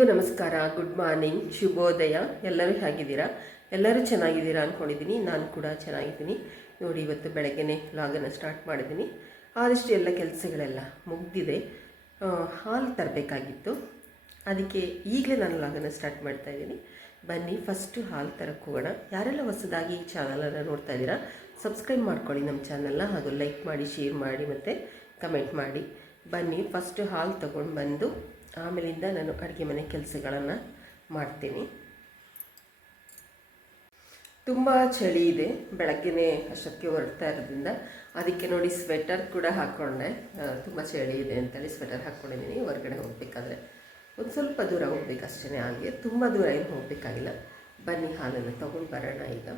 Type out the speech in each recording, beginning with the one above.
ಎಲ್ರಿಗೂ ನಮಸ್ಕಾರ. Good morning ಶುಭೋದಯ. ಎಲ್ಲರೂ ಹೇಗಿದ್ದೀರಾ? ಎಲ್ಲರೂ ಚೆನ್ನಾಗಿದ್ದೀರಾ ಅಂದ್ಕೊಂಡಿದ್ದೀನಿ ನಾನು ಕೂಡ ಚೆನ್ನಾಗಿದ್ದೀನಿ. ನೋಡಿ, ಇವತ್ತು ಬೆಳಗ್ಗೆನೆ ಲಾಗನ್ನು ಸ್ಟಾರ್ಟ್ ಮಾಡಿದ್ದೀನಿ. ಆದಷ್ಟು ಎಲ್ಲ ಕೆಲಸಗಳೆಲ್ಲ ಮುಗ್ದಿದೆ. ಹಾಲು ತರಬೇಕಾಗಿತ್ತು. ಅದಕ್ಕೆ ಈಗಲೇ ನಾನು ಲಾಗನ್ನು ಸ್ಟಾರ್ಟ್ ಮಾಡ್ತಾ ಇದ್ದೀನಿ. ಬನ್ನಿ ಫಸ್ಟು ಹಾಲು ತರಕ್ಕೆ ಹೋಗೋಣ. ಯಾರೆಲ್ಲ ಹೊಸದಾಗಿ ಈ ಚಾನಲನ್ನು ನೋಡ್ತಾ ಇದ್ದೀರಾ ಸಬ್ಸ್ಕ್ರೈಬ್ ಮಾಡ್ಕೊಳ್ಳಿ ನಮ್ಮ ಚಾನಲ್ನ ಹಾಗೂ ಲೈಕ್ ಮಾಡಿ ಶೇರ್ ಮಾಡಿ ಮತ್ತು ಕಮೆಂಟ್ ಮಾಡಿ. ಬನ್ನಿ ಫಸ್ಟು ಹಾಲು ತೊಗೊಂಡು ಬಂದು ಆಮೇಲಿಂದ ನಾನು ಅಡುಗೆ ಮನೆ ಕೆಲಸಗಳನ್ನು ಮಾಡ್ತೀನಿ. ತುಂಬ ಚಳಿ ಇದೆ, ಬೆಳಗ್ಗೆನೇ ಅಷ್ಟಕ್ಕೆ ಹೊರಡ್ತಾ ಇರೋದ್ರಿಂದ. ಅದಕ್ಕೆ ನೋಡಿ ಸ್ವೆಟರ್ ಕೂಡ ಹಾಕ್ಕೊಂಡೆ ತುಂಬ ಚಳಿ ಇದೆ ಅಂತೇಳಿ ಸ್ವೆಟರ್ ಹಾಕ್ಕೊಂಡಿದ್ದೀನಿ ಹೊರಗಡೆ ಹೋಗಬೇಕಾದ್ರೆ ಒಂದು ಸ್ವಲ್ಪ ದೂರ ಹೋಗ್ಬೇಕು ಅಷ್ಟೇ ಹಾಗೆ. ತುಂಬ ದೂರ ಏನು ಹೋಗಬೇಕಾಗಿಲ್ಲ. ಬನ್ನಿ ಹಾಲನ್ನು ತೊಗೊಂಡು ಬರೋಣ ಈಗ.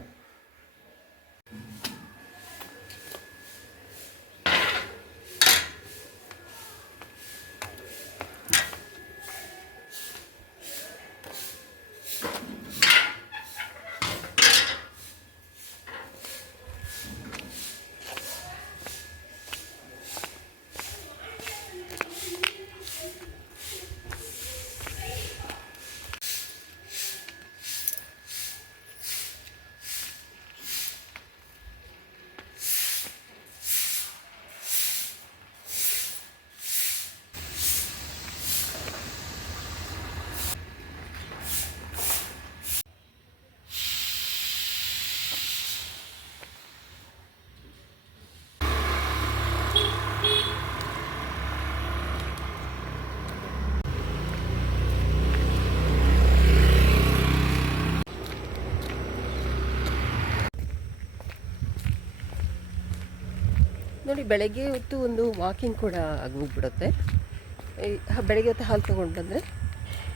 ನೋಡಿ, ಬೆಳಗ್ಗೆ ಹೊತ್ತು ಒಂದು ವಾಕಿಂಗ್ ಕೂಡ ಆಗೋಗ್ಬಿಡುತ್ತೆ. ಬೆಳಗ್ಗೆ ಹೊತ್ತು ಹಾಲು ತೊಗೊಂಡು ಬಂದರೆ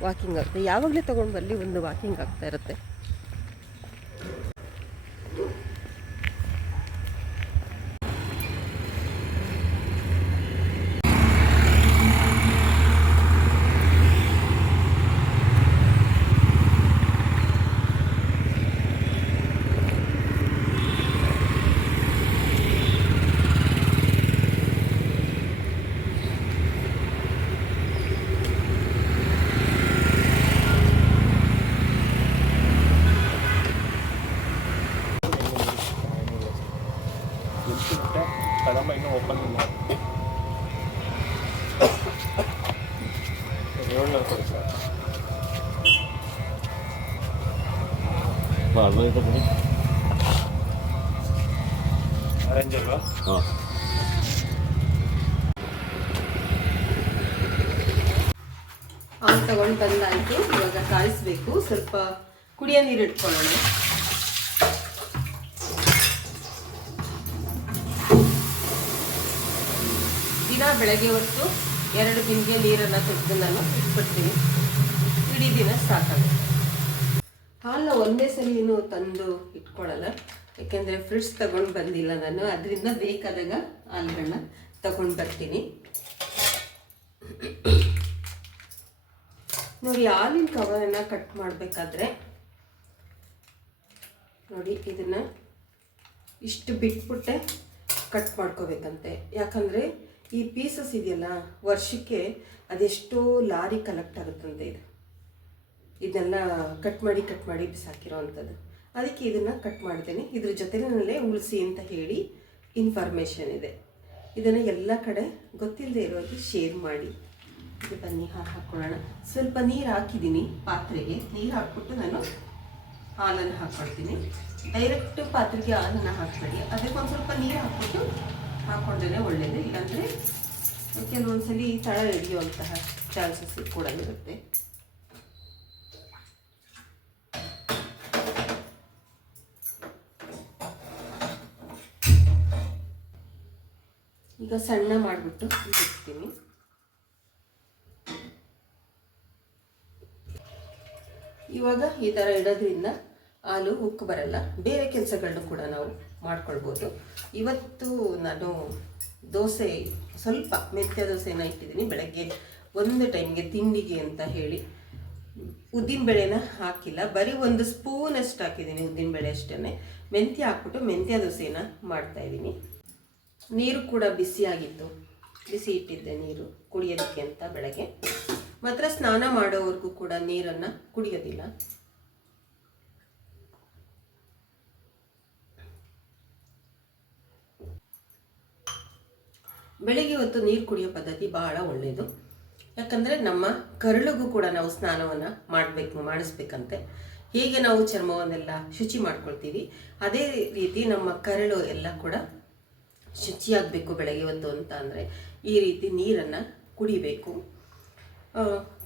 ವಾಕಿಂಗ್ ಆಗುತ್ತೆ. ಯಾವಾಗಲೇ ತೊಗೊಂಡು ಬರಲಿ ಒಂದು ವಾಕಿಂಗ್ ಆಗ್ತಾ ಇರುತ್ತೆ ಕದಮ್ಮ ಇನ್ನೂ ಓಪನ್ ಇಲ್ಲ ಏಳ್ನೂರು ಕೊಡಿ ಸರ್ ಅರ್ವೈದು ಕೊಡಿ ಆರೆಂಜ್ ಅಲ್ವಾ? ಹಾಂ. ಅವ್ರು ತಗೊಂಡು ಬಂದಾಯ್ತು ಇವಾಗ ಕಾಯಿಸ್ಬೇಕು. ಸ್ವಲ್ಪ ಕುಡಿಯೋ ನೀರು ಇಟ್ಕೊಳ್ಳೋಣ. ದಿನ ಬೆಳಗ್ಗೆ ಹೊತ್ತು ಎರಡು ದಿನಗೆ ನೀರನ್ನು ತೆಗೆದು ನಾನು ಇಟ್ಬಿಡ್ತೀನಿ. ಇಡೀ ದಿನ ಸಾಕಾಗುತ್ತೆ. ಹಾಲನ್ನ ಒಂದೇ ಸಲ ಏನು ತಂದು ಇಟ್ಕೊಳ್ಳಲ್ಲ ಯಾಕೆಂದರೆ ಫ್ರಿಡ್ಜ್ ತಗೊಂಡು ಬಂದಿಲ್ಲ ನಾನು. ಅದರಿಂದ ಬೇಕಾದಾಗ ಹಾಲುಗಳನ್ನ ತಗೊಂಡು ಬರ್ತೀನಿ. ನೋಡಿ, ಹಾಲಿನ ಕವರನ್ನು ಕಟ್ ಮಾಡಬೇಕಾದ್ರೆ ನೋಡಿ, ಇದನ್ನು ಇಷ್ಟು ಬಿಟ್ಬಿಟ್ಟೆ ಕಟ್ ಮಾಡ್ಕೋಬೇಕಂತೆ. ಯಾಕಂದರೆ ಈ ಪೀಸಸ್ ಇದೆಯಲ್ಲ, ವರ್ಷಕ್ಕೆ ಅದೆಷ್ಟೋ ಲಾರಿ ಕಲೆಕ್ಟ್ ಆಗುತ್ತಂತೆ ಇದು. ಇದನ್ನೆಲ್ಲ ಕಟ್ ಮಾಡಿ ಕಟ್ ಮಾಡಿ ಬಿಸಾಕಿರೋ ಅಂಥದ್ದು ಅದಕ್ಕೆ ಇದನ್ನು ಕಟ್ ಮಾಡ್ತೇನೆ. ಇದ್ರ ಜೊತೆನಲ್ಲೇ ಉಳಿಸಿ ಅಂತ ಹೇಳಿ ಇನ್ಫಾರ್ಮೇಷನ್ ಇದೆ. ಇದನ್ನು ಎಲ್ಲ ಕಡೆ ಗೊತ್ತಿಲ್ಲದೆ ಇರೋದು ಶೇರ್ ಮಾಡಿ. ಸ್ವಲ್ಪ ಹಾಲು ಹಾಕ್ಕೊಳ್ಳೋಣ ಸ್ವಲ್ಪ ನೀರು ಹಾಕಿದ್ದೀನಿ ಪಾತ್ರೆಗೆ. ನೀರು ಹಾಕ್ಬಿಟ್ಟು ನಾನು ಹಾಲನ್ನು ಹಾಕ್ಕೊಳ್ತೀನಿ ಡೈರೆಕ್ಟ್ ಪಾತ್ರೆಗೆ ಹಾಲನ್ನು ಹಾಕ್ಬೇಡಿ. ಅದಕ್ಕೆ ಒಂದು ಸ್ವಲ್ಪ ನೀರು ಹಾಕ್ಬಿಟ್ಟು ಹಾಕ್ಕೊಂಡ್ರೆ ಒಳ್ಳೆಯದು ಇಲ್ಲಾಂದರೆ ಕೆಲವೊಂದ್ಸಲಿ ತಳ ಹಿಡಿಯುವಂತಹ ಚಾನ್ಸಸ್ ಕೂಡ ಇರುತ್ತೆ. ಈಗ ಸಣ್ಣ ಮಾಡಿಬಿಟ್ಟು ಇಡ್ತೀನಿ ಇವಾಗ ಈ ಥರ ಇಡೋದ್ರಿಂದ ಹಾಲು ಉಕ್ಕು ಬರಲ್ಲ. ಬೇರೆ ಕೆಲಸಗಳನ್ನು ಕೂಡ ನಾವು ಮಾಡ್ಕೊಳ್ಬೋದು. ಇವತ್ತು ನಾನು ದೋಸೆ, ಸ್ವಲ್ಪ ಮೆಂತ್ಯ ದೋಸೆನ ಇಟ್ಟಿದ್ದೀನಿ ಬೆಳಗ್ಗೆ ಒಂದು ಟೈಮ್ಗೆ ತಿಂಡಿಗೆ ಅಂತ ಹೇಳಿ. ಉದ್ದಿನಬೇಳೆನ ಹಾಕಿಲ್ಲ. ಬರೀ ಒಂದು ಸ್ಪೂನ್ ಅಷ್ಟು ಹಾಕಿದ್ದೀನಿ ಉದ್ದಿನಬೇಳೆ ಅಷ್ಟೇ ಮೆಂತ್ಯ ಹಾಕ್ಬಿಟ್ಟು ಮೆಂತ್ಯ ದೋಸೆನ ಮಾಡ್ತಾ ಇದ್ದೀನಿ. ನೀರು ಕೂಡ ಬಿಸಿಯಾಗಿತ್ತು. ಬಿಸಿ ಇಟ್ಟಿದ್ದೆ ನೀರು, ಕುಡಿಯೋದಕ್ಕೆ ಅಂತ ಬೆಳಗ್ಗೆ. ಮಾತ್ರ ಸ್ನಾನ ಮಾಡೋವರೆಗೂ ಕೂಡ ನೀರನ್ನು ಕುಡಿಯೋದಿಲ್ಲ. ಬೆಳಿಗ್ಗೆ ಹೊತ್ತು ನೀರು ಕುಡಿಯೋ ಪದ್ಧತಿ ಬಹಳ ಒಳ್ಳೆಯದು ಯಾಕಂದರೆ ನಮ್ಮ ಕರುಳಿಗೂ ಕೂಡ ನಾವು ಸ್ನಾನವನ್ನು ಮಾಡಬೇಕು, ಮಾಡಿಸ್ಬೇಕಂತೆ. ಹೇಗೆ ನಾವು ಚರ್ಮವನ್ನೆಲ್ಲ ಶುಚಿ ಮಾಡ್ಕೊಳ್ತೀವಿ. ಅದೇ ರೀತಿ ನಮ್ಮ ಕರಳು ಎಲ್ಲ ಕೂಡ ಶುಚಿಯಾಗಬೇಕು ಬೆಳಗ್ಗೆ ಹೊತ್ತು ಅಂತ ಅಂದರೆ ಈ ರೀತಿ ನೀರನ್ನು ಕುಡಿಬೇಕು.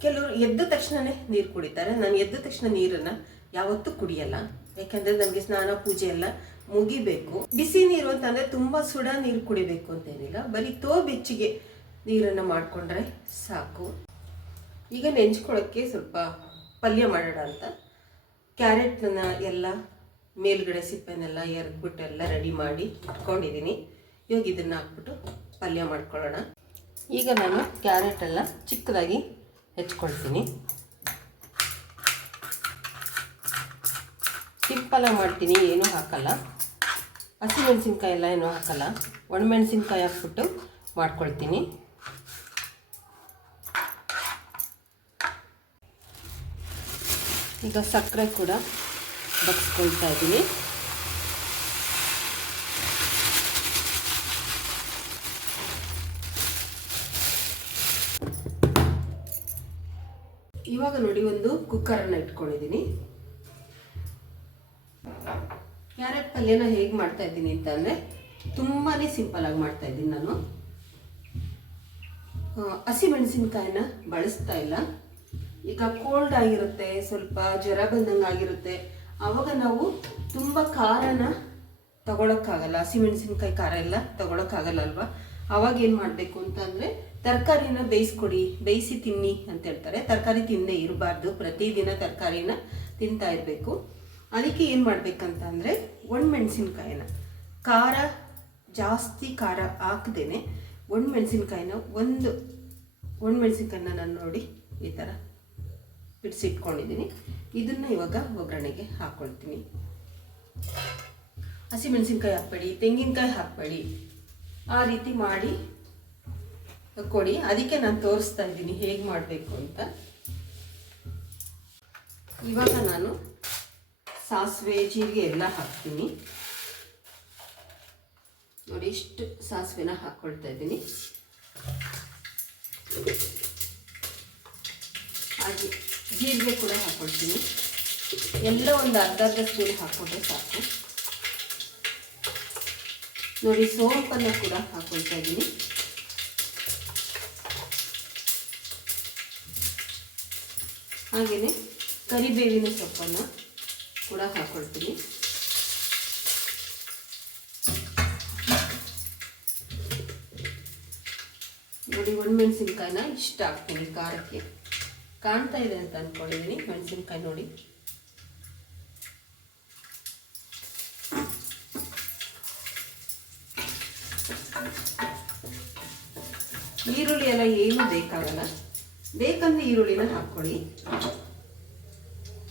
ಕೆಲವರು ಎದ್ದ ತಕ್ಷಣನೇ ನೀರು ಕುಡಿತಾರೆ. ನಾನು ಎದ್ದ ತಕ್ಷಣ ನೀರನ್ನು ಯಾವತ್ತೂ ಕುಡಿಯಲ್ಲ. ಯಾಕೆಂದರೆ ನನಗೆ ಸ್ನಾನ, ಪೂಜೆ ಎಲ್ಲ ಮುಗಿಬೇಕು. ಬಿಸಿ ನೀರು ಅಂತಂದರೆ ತುಂಬ ಸುಡ ನೀರು ಕುಡಿಬೇಕು ಅಂತೇನಿಲ್ಲ ಬರೀ ತೋ ಬೆಚ್ಚಿಗೆ ನೀರನ್ನು ಮಾಡಿಕೊಂಡ್ರೆ ಸಾಕು. ಈಗ ನೆಂಚ್ಕೊಳ್ಳೋಕ್ಕೆ ಸ್ವಲ್ಪ ಪಲ್ಯ ಮಾಡೋಣ ಅಂತ. ಕ್ಯಾರೆಟ್ನ ಎಲ್ಲ ಮೇಲ್ಗಡೆ ಸಿಪ್ಪೆನೆಲ್ಲ ಎರೆದ್ಬಿಟ್ಟು ಎಲ್ಲ ರೆಡಿ ಮಾಡಿ ಇಟ್ಕೊಂಡಿದ್ದೀನಿ. ಇವಾಗ ಇದನ್ನು ಹಾಕ್ಬಿಟ್ಟು ಪಲ್ಯ ಮಾಡ್ಕೊಳ್ಳೋಣ. ಈಗ ನಾನು ಕ್ಯಾರೆಟ್ ಎಲ್ಲ ಚಿಕ್ಕದಾಗಿ ಹೆಚ್ಕೊಳ್ತೀನಿ. ಸಿಂಪಲಾಗಿ ಮಾಡ್ತೀನಿ, ಏನೂ ಹಾಕಲ್ಲ. ಹಸಿಮೆಣಸಿನ್ಕಾಯಿ ಎಲ್ಲ ಏನೂ ಹಾಕಲ್ಲ. ಒಣಮೆಣಸಿನ್ಕಾಯಿ ಹಾಕ್ಬಿಟ್ಟು ಮಾಡ್ಕೊಳ್ತೀನಿ. ಈಗ ಸಕ್ಕರೆ ಕೂಡ ಬಗ್ಸ್ಕೊಳ್ತಾ ಇದ್ದೀನಿ. ಇವಾಗ ನೋಡಿ ಒಂದು ಕುಕ್ಕರನ್ನು ಇಟ್ಕೊಂಡಿದ್ದೀನಿ. ಕ್ಯಾರೆಟ್ ಪಲ್ಯನ ಹೇಗೆ ಮಾಡ್ತಾ ಇದ್ದೀನಿ ಅಂತಂದರೆ ತುಂಬಾ ಸಿಂಪಲಾಗಿ ಮಾಡ್ತಾ ಇದ್ದೀನಿ ನಾನು. ಹಸಿಮೆಣಸಿನ್ಕಾಯಿನ ಬಳಸ್ತಾ ಇಲ್ಲ. ಈಗ ಕೋಲ್ಡ್ ಆಗಿರುತ್ತೆ, ಸ್ವಲ್ಪ ಜ್ವರ ಬಂದಂಗೆ ಆಗಿರುತ್ತೆ. ಆವಾಗ ನಾವು ತುಂಬ ಖಾರನ ತಗೊಳಕ್ಕಾಗಲ್ಲ. ಹಸಿಮೆಣಸಿನ್ಕಾಯಿ ಖಾರ ಎಲ್ಲ ತಗೊಳಕ್ಕಾಗಲ್ಲ ಅಲ್ವಾ? ಅವಾಗ ಏನು ಮಾಡಬೇಕು ಅಂತಂದರೆ ತರಕಾರಿನ ಬೇಯಿಸ್ಕೊಡಿ, ಬೇಯಿಸಿ ತಿನ್ನಿ ಅಂತ ಹೇಳ್ತಾರೆ. ತರಕಾರಿ ತಿಂದೇ ಇರಬಾರ್ದು. ಪ್ರತಿದಿನ ತರಕಾರಿನ ತಿಂತಾ ಇರಬೇಕು. ಅದಕ್ಕೆ ಏನು ಮಾಡಬೇಕಂತಂದರೆ ಒಣಮೆಣಸಿನ್ಕಾಯಿನ. ಖಾರ, ಜಾಸ್ತಿ ಖಾರ ಹಾಕ್ದೇನೆ ಒಣಮೆಣಸಿನ್ಕಾಯಿನ ಒಂದು ಒಣಮೆಣಸಿನ್ಕಾಯಿನ ನಾನು ನೋಡಿ ಈ ಥರ ಬಿಡಿಸಿಟ್ಕೊಂಡಿದ್ದೀನಿ ಇದನ್ನು ಇವಾಗ ಒಗ್ಗರಣೆಗೆ ಹಾಕ್ಕೊಳ್ತೀನಿ ಹಸಿಮೆಣಸಿನ್ಕಾಯಿ ಹಾಕ್ಬೇಡಿ, ತೆಂಗಿನಕಾಯಿ ಹಾಕಬೇಡಿ. ಆ ರೀತಿ ಮಾಡಿ ಕೊಡಿ. ಅದಕ್ಕೆ ನಾನು ತೋರಿಸ್ತಾ ಇದ್ದೀನಿ ಹೇಗೆ ಮಾಡಬೇಕು ಅಂತ. ಇವಾಗ ನಾನು ಸಾಸಿವೆ, ಜೀರಿಗೆ ಎಲ್ಲ ಹಾಕ್ತೀನಿ. ನೋಡಿ, ಇಷ್ಟು ಸಾಸಿವೆನ ಹಾಕ್ಕೊಳ್ತಾ ಇದ್ದೀನಿ. ಹಾಗೆ ಜೀರಿಗೆ ಕೂಡ ಹಾಕ್ಕೊಳ್ತೀನಿ ಎಲ್ಲ ಒಂದು ಅರ್ಧ ಅರ್ಧ ಸ್ಪೂನ್ ಹಾಕ್ಕೊಂಡ್ರೆ ಸಾಕು. ನೋಡಿ, ಸೋಂಪನ್ನು ಕೂಡ ಹಾಕ್ಕೊಳ್ತಾ ಇದ್ದೀನಿ. ಹಾಗೆಯೇ ಕರಿಬೇವಿನ ಸೊಪ್ಪನ್ನು ಕೂಡ ಹಾಕ್ಕೊಳ್ತೀನಿ ನೋಡಿ, ಒಣಮೆಣಸಿನ್ಕಾಯಿನ ಇಷ್ಟ ಹಾಕ್ತೀನಿ ಖಾರಕ್ಕೆ. ಕಾಣ್ತಾ ಇದೆ ಅಂತ ಅಂದ್ಕೊಂಡಿದ್ದೀನಿ ಮೆಣಸಿನ್ಕಾಯಿ ನೋಡಿ. ಈರುಳ್ಳಿ ಎಲ್ಲ ಏನೂ ಬೇಕಾಗಲ್ಲ? ಬೇಕಂದ್ರೆ ಈರುಳ್ಳಿನ ಹಾಕ್ಕೊಳ್ಳಿ.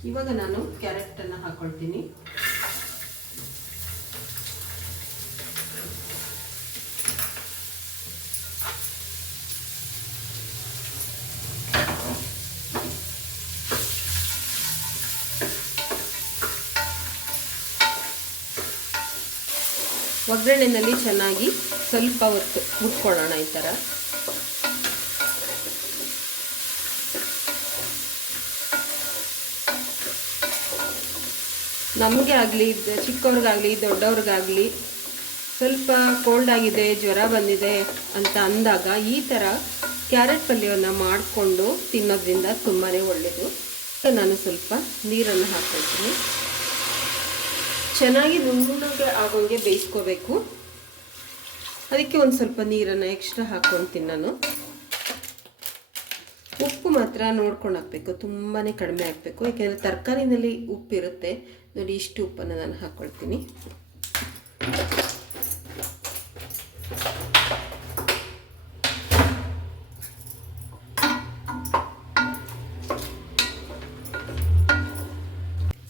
ಇವಾಗ ನಾನು ಕ್ಯಾರೆಟನ್ನು ಹಾಕ್ಕೊಳ್ತೀನಿ ಒಗ್ಗರಣೆಯಲ್ಲಿ ಚೆನ್ನಾಗಿ ಸ್ವಲ್ಪ ಹೊತ್ತು ಮುಟ್ಕೊಳ್ಳೋಣ ಈ ಥರ. ನಮಗೆ ಆಗಲಿ ಚಿಕ್ಕವ್ರಿಗಾಗಲಿ, ದೊಡ್ಡವ್ರಿಗಾಗಲಿ ಸ್ವಲ್ಪ ಕೋಲ್ಡ್ ಆಗಿದೆ, ಜ್ವರ ಬಂದಿದೆ ಅಂತ ಅಂದಾಗ ಈ ಥರ ಕ್ಯಾರೆಟ್ ಪಲ್ಯವನ್ನು ಮಾಡಿಕೊಂಡು ತಿನ್ನೋದ್ರಿಂದ ತುಂಬಾ ಒಳ್ಳೆಯದು ನಾನು ಸ್ವಲ್ಪ ನೀರನ್ನು ಹಾಕ್ತೀನಿ ಚೆನ್ನಾಗಿ ನುಣ್ಣಗೆ ಆಗೋಂಗೆ ಬೇಯಿಸ್ಕೋಬೇಕು. ಅದಕ್ಕೆ ಒಂದು ಸ್ವಲ್ಪ ನೀರನ್ನು ಎಕ್ಸ್ಟ್ರಾ ಹಾಕ್ಕೊಳ್ತೀನಿ ನಾನು ಉಪ್ಪು ಮಾತ್ರ ನೋಡ್ಕೊಂಡು ಹಾಕಬೇಕು ತುಂಬಾ ಕಡಿಮೆ ಹಾಕಬೇಕು. ಯಾಕೆಂದರೆ ತರಕಾರಿನಲ್ಲಿ ಉಪ್ಪಿರುತ್ತೆ ನೋಡಿ ಇಷ್ಟು ಉಪ್ಪನ್ನು ನಾನು ಹಾಕ್ಕೊಳ್ತೀನಿ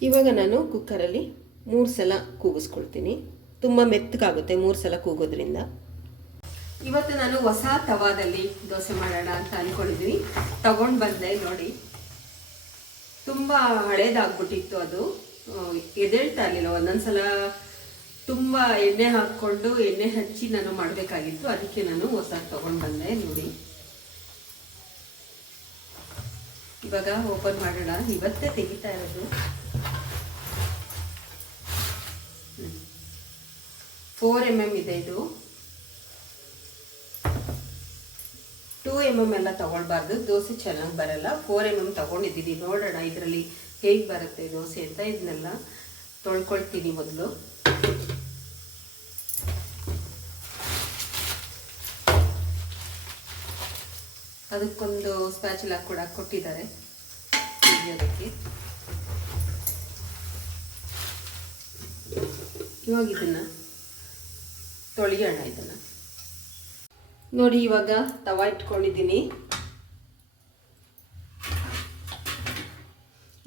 ಇವಾಗ ನಾನು ಕುಕ್ಕರಲ್ಲಿ ಮೂರು ಸಲ ಕೂಗಿಸ್ಕೊಳ್ತೀನಿ. ತುಂಬ ಮೆತ್ತಗಾಗುತ್ತೆ ಮೂರು ಸಲ ಕೂಗೋದ್ರಿಂದ. ಇವತ್ತು ನಾನು ಹೊಸ ತವಾದಲ್ಲಿ ದೋಸೆ ಮಾಡೋಣ ಅಂತ ಅಂದ್ಕೊಂಡಿದ್ವಿ ತಗೊಂಡು ಬಂದೆ ನೋಡಿ. ತುಂಬ ಹಳೇದಾಗ್ಬಿಟ್ಟಿತ್ತು ಅದು. ಆ, ಎದ್ದೇಳ್ತಾ ಇರಲಿಲ್ಲ. ಒಂದೊಂದ್ಸಲ ತುಂಬ ಎಣ್ಣೆ ಹಾಕ್ಕೊಂಡು ಎಣ್ಣೆ ಹಚ್ಚಿ ನಾನು ಮಾಡಬೇಕಾಗಿತ್ತು. ಅದಕ್ಕೆ ನಾನು ಹೊಸ ತೊಗೊಂಡು ಬಂದೆ ನೋಡಿ. ಇವಾಗ ಓಪನ್ ಮಾಡೋಣ. ಇವತ್ತೇ ತೆಗಿತಾ ಇರೋದು. ಫೋರ್ ಎಂ ಎಂ ಇದೆ ಇದು. ಟೂ ಎಂ ಎಂ ಎಲ್ಲ ತಗೊಳ್ಬಾರ್ದು. ದೋಸೆ ಚೆನ್ನಾಗಿ ಬರಲ್ಲ. ಫೋರ್ ಎಂ ಎಂ ತಗೊಂಡಿದ್ದೀನಿ. ನೋಡೋಣ ಇದರಲ್ಲಿ ಹೇಗೆ ಬರುತ್ತೆ ದೋಸೆ ಅಂತ ಇದನ್ನೆಲ್ಲ ತೊಳ್ಕೊಳ್ತೀನಿ ಮೊದಲು. ಅದಕ್ಕೊಂದು ಸ್ಪ್ಯಾಚುಲ ಕೂಡ ಕೊಟ್ಟಿದ್ದಾರೆ. ತೆಗಿಯೋದಕ್ಕೆ. ಇವಾಗ ಇದನ್ನ ತೊಳೆಯೋಣ ಇದನ್ನ. ನೋಡಿ ಇವಾಗ ತವಾ ಇಟ್ಕೊಂಡಿದ್ದೀನಿ.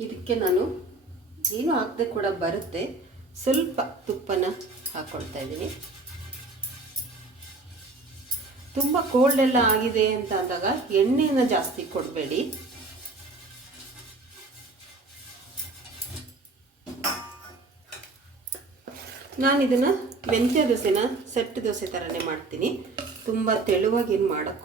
ಇದಕ್ಕೆ ನಾನು ಏನು ಹಾಕದೆ ಕೂಡ ಬರುತ್ತೆ. ಸ್ವಲ್ಪ ತುಪ್ಪನ ಹಾಕ್ಕೊಳ್ತಾ ಇದ್ದೀನಿ. ತುಂಬ ಕೋಲ್ಡ್ ಎಲ್ಲ ಆಗಿದೆ ಅಂತ ಅಂದಾಗ ಎಣ್ಣೆನ ಜಾಸ್ತಿ ಕೊಡಬೇಡಿ. ನಾನು ಇದನ್ನು ಮೆಂತ್ಯ ದೋಸೆನ ಸೆಟ್ ದೋಸೆ ಥರನೇ ಮಾಡ್ತೀನಿ. ತುಂಬ ತೆಳುವಾಗಿ ಏನು ಮಾಡೋಕ್ಕೆ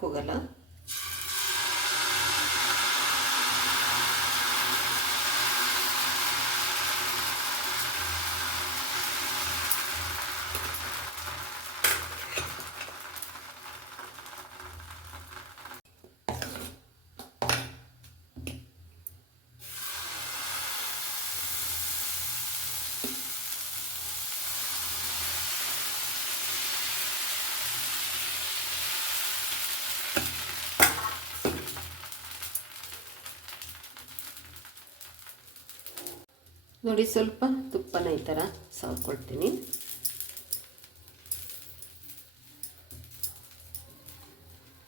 ನೋಡಿ ಸ್ವಲ್ಪ ತುಪ್ಪನ ಈ ಥರ ಸವರ್ಕೊಳ್ತೀನಿ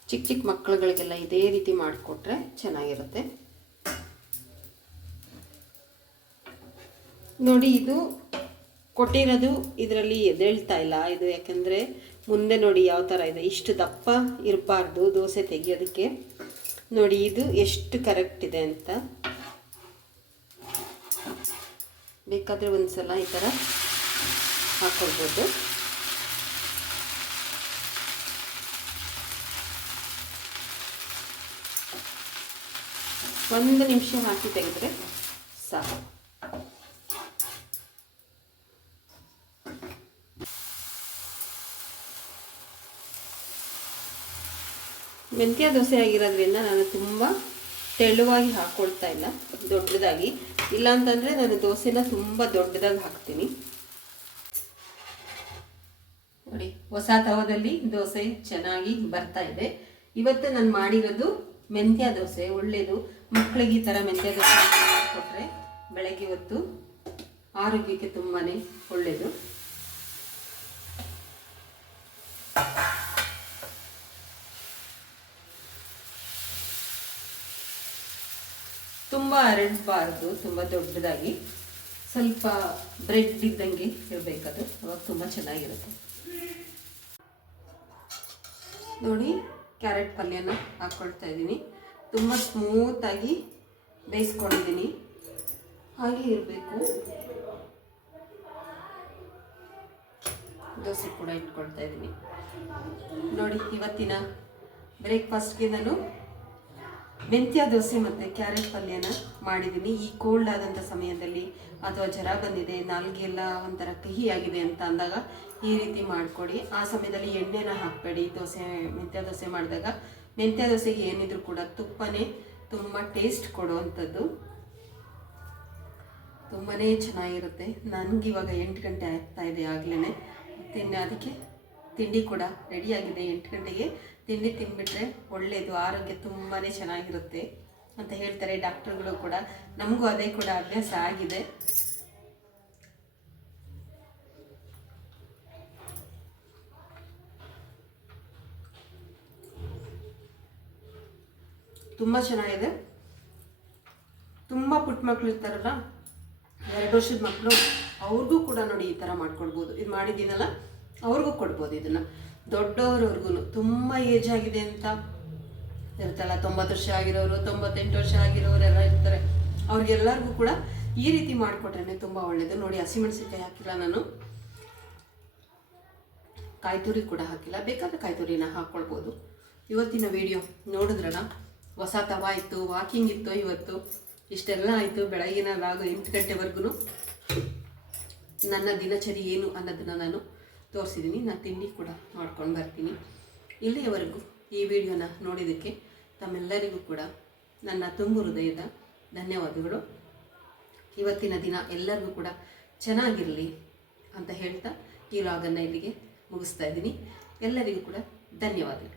ಚಿಕ್ಕ ಚಿಕ್ಕ ಮಕ್ಕಳುಗಳಿಗೆಲ್ಲ ಇದೇ ರೀತಿ ಮಾಡಿಕೊಟ್ರೆ ಚೆನ್ನಾಗಿರುತ್ತೆ. ನೋಡಿ ಇದು ಕೊಟ್ಟಿರೋದು ಇದರಲ್ಲಿ ಎದೇಳ್ತಾ ಇಲ್ಲ. ಇದು ಯಾಕಂದರೆ ಮುಂದೆ ನೋಡಿ ಯಾವ ಥರ ಇದೆ. ಇಷ್ಟು ದಪ್ಪ ಇರಬಾರ್ದು ದೋಸೆ ತೆಗಿಯೋದಕ್ಕೆ. ನೋಡಿ ಇದು ಎಷ್ಟು ಕರೆಕ್ಟ್ ಇದೆ ಅಂತ. ಬೇಕಾದರೆ ಒಂದು ಸಲ ಈ ಥರ ಹಾಕ್ಕೊಳ್ಬೋದು ಒಂದು ನಿಮಿಷ ಹಾಕಿ ತೆಗೆದ್ರೆ ಸಾಕು. ಮೆಂತ್ಯ ದೋಸೆ ಆಗಿರೋದ್ರಿಂದ ನಾನು ತುಂಬ ತೆಳುವಾಗಿ ಹಾಕ್ಕೊಳ್ತಾ ಇಲ್ಲ. ದೊಡ್ಡದಾಗಿ. ಇಲ್ಲ ಅಂತಂದರೆ ನಾನು ದೋಸೆನ ತುಂಬ ದೊಡ್ಡದಾಗಿ ಹಾಕ್ತೀನಿ. ನೋಡಿ, ಹೊಸ ತವದಲ್ಲಿ ದೋಸೆ ಚೆನ್ನಾಗಿ ಬರ್ತಾ ಇದೆ. ಇವತ್ತು ನಾನು ಮಾಡಿರೋದು ಮೆಂತ್ಯ ದೋಸೆ ಒಳ್ಳೆಯದು ಮಕ್ಕಳಿಗೆ ಈ ಥರ ಮೆಂತ್ಯ ದೋಸೆ ಕೊಟ್ಟರೆ ಬೆಳಗ್ಗೆ ಹೊತ್ತು ಆರೋಗ್ಯಕ್ಕೆ ತುಂಬಾ ಒಳ್ಳೆಯದು ತುಂಬ ಹರಡಬಾರ್ದು ತುಂಬ ದೊಡ್ಡದಾಗಿ. ಸ್ವಲ್ಪ ಬ್ರೆಡ್ ಇದ್ದಂಗೆ ಇರಬೇಕದು, ಅವಾಗ ತುಂಬ ಚೆನ್ನಾಗಿರುತ್ತೆ. ನೋಡಿ, ಕ್ಯಾರೆಟ್ ಪಲ್ಯನ ಹಾಕ್ಕೊಳ್ತಾ ಇದ್ದೀನಿ. ತುಂಬ ಸ್ಮೂತಾಗಿ ಬೇಯಿಸ್ಕೊಂಡಿದ್ದೀನಿ. ಹಾಗೆ ಇರಬೇಕು. ದೋಸೆ ಕೂಡ ಇಟ್ಕೊಳ್ತಾ ಇದ್ದೀನಿ. ನೋಡಿ, ಇವತ್ತಿನ ಬ್ರೇಕ್ಫಾಸ್ಟ್ಗೆ ನಾನು ಮೆಂತ್ಯ ದೋಸೆ ಮತ್ತು ಕ್ಯಾರೆಟ್ ಪಲ್ಯನ ಮಾಡಿದ್ದೀನಿ. ಈ ಕೋಲ್ಡ್ ಆದಂಥ ಸಮಯದಲ್ಲಿ ಅಥವಾ ಜ್ವರ ಬಂದಿದೆ, ನಾಲ್ಗೆಲ್ಲ ಒಂಥರ ಕಹಿ ಅಂತ ಅಂದಾಗ ಈ ರೀತಿ ಮಾಡಿಕೊಡಿ. ಆ ಸಮಯದಲ್ಲಿ ಎಣ್ಣೆನ ಹಾಕಬೇಡಿ. ದೋಸೆ, ಮೆಂತ್ಯ ದೋಸೆ ಮಾಡಿದಾಗ ಮೆಂತ್ಯ ದೋಸೆಗೆ ಏನಿದ್ರು ಕೂಡ ತುಪ್ಪನೇ ತುಂಬ ಟೇಸ್ಟ್ ಕೊಡುವಂಥದ್ದು. ತುಂಬಾ ಚೆನ್ನಾಗಿರುತ್ತೆ. ನನಗಿವಾಗ ಎಂಟು ಗಂಟೆ ಆಗ್ತಾ ಇದೆ ಆಗಲೇ ತಿನ್ನ ಅದಕ್ಕೆ ತಿಂಡಿ ಕೂಡ ರೆಡಿಯಾಗಿದೆ. ಎಂಟು ಗಂಟೆಗೆ ತಿಂಡಿ ತಿಂದ್ಬಿಟ್ರೆ ಒಳ್ಳೆಯದು ಆರೋಗ್ಯ ತುಂಬಾ ಚೆನ್ನಾಗಿರುತ್ತೆ ಅಂತ ಹೇಳ್ತಾರೆ ಡಾಕ್ಟರ್ಗಳು ಕೂಡ. ನಮಗೂ ಅದೇ ಕೂಡ ಅಭ್ಯಾಸ ಆಗಿದೆ. ತುಂಬ ಚೆನ್ನಾಗಿದೆ. ತುಂಬ ಪುಟ್ಟ ಮಕ್ಕಳು ಇರ್ತಾರಲ್ಲ, ಎರಡು ವರ್ಷದ ಮಕ್ಕಳು ಅವ್ರಿಗೂ ಕೂಡ ನೋಡಿ ಈ ಥರ ಮಾಡ್ಕೊಳ್ಬೋದು ಇದು ಮಾಡಿದ್ದೀನಲ್ಲ? ಅವ್ರಿಗೂ ಕೊಡ್ಬೋದು ಇದನ್ನು. ದೊಡ್ಡವ್ರವ್ರಿಗೂ ತುಂಬ ಏಜ್ ಆಗಿದೆ ಅಂತ ಇರುತ್ತಲ್ಲ ತೊಂಬತ್ತು ವರ್ಷ ಆಗಿರೋರು, ತೊಂಬತ್ತೆಂಟು ವರ್ಷ ಆಗಿರೋರೆಲ್ಲ ಇರ್ತಾರೆ. ಅವ್ರಿಗೆಲ್ಲರಿಗೂ ಕೂಡ ಈ ರೀತಿ ಮಾಡಿಕೊಟ್ರೆ ತುಂಬ ಒಳ್ಳೆಯದು ನೋಡಿ, ಹಸಿಮೆಣಸಿನ್ಕಾಯಿ ಹಾಕಿಲ್ಲ ನಾನು. ಕಾಯ್ತುರಿ ಕೂಡ ಹಾಕಿಲ್ಲ. ಬೇಕಾದರೆ ಕಾಯ್ತುರಿನ ಹಾಕ್ಕೊಳ್ಬೋದು ಇವತ್ತಿನ ವಿಡಿಯೋ ನೋಡಿದ್ರಲ್ಲ, ಹೊಸ ತವ ಇತ್ತು ವಾಕಿಂಗ್ ಇತ್ತು ಇವತ್ತು. ಇಷ್ಟೆಲ್ಲ ಆಯಿತು ಬೆಳಗಿನ ಲಾಗ ಎಂಟು ಗಂಟೆವರೆಗೂ ನನ್ನ ದಿನಚರಿ ಏನು ಅನ್ನೋದನ್ನು ನಾನು ತೋರಿಸಿದ್ದೀನಿ ನಾನು ತಿಂಡಿ ಕೂಡ ಮಾಡ್ಕೊಂಡು ಬರ್ತೀನಿ. ಇಲ್ಲಿಯವರೆಗೂ ಈ ವಿಡಿಯೋನ ನೋಡಿದ್ದಕ್ಕೆ ತಮ್ಮೆಲ್ಲರಿಗೂ ಕೂಡ ನನ್ನ ತುಂಬು ಹೃದಯದ ಧನ್ಯವಾದಗಳು. ಇವತ್ತಿನ ದಿನ ಎಲ್ಲರಿಗೂ ಕೂಡ ಚೆನ್ನಾಗಿರಲಿ ಅಂತ ಹೇಳ್ತಾ ಈ ಲಾಗನ್ನು ಇಲ್ಲಿಗೆ ಮುಗಿಸ್ತಾ ಇದ್ದೀನಿ. ಎಲ್ಲರಿಗೂ ಕೂಡ ಧನ್ಯವಾದಗಳು.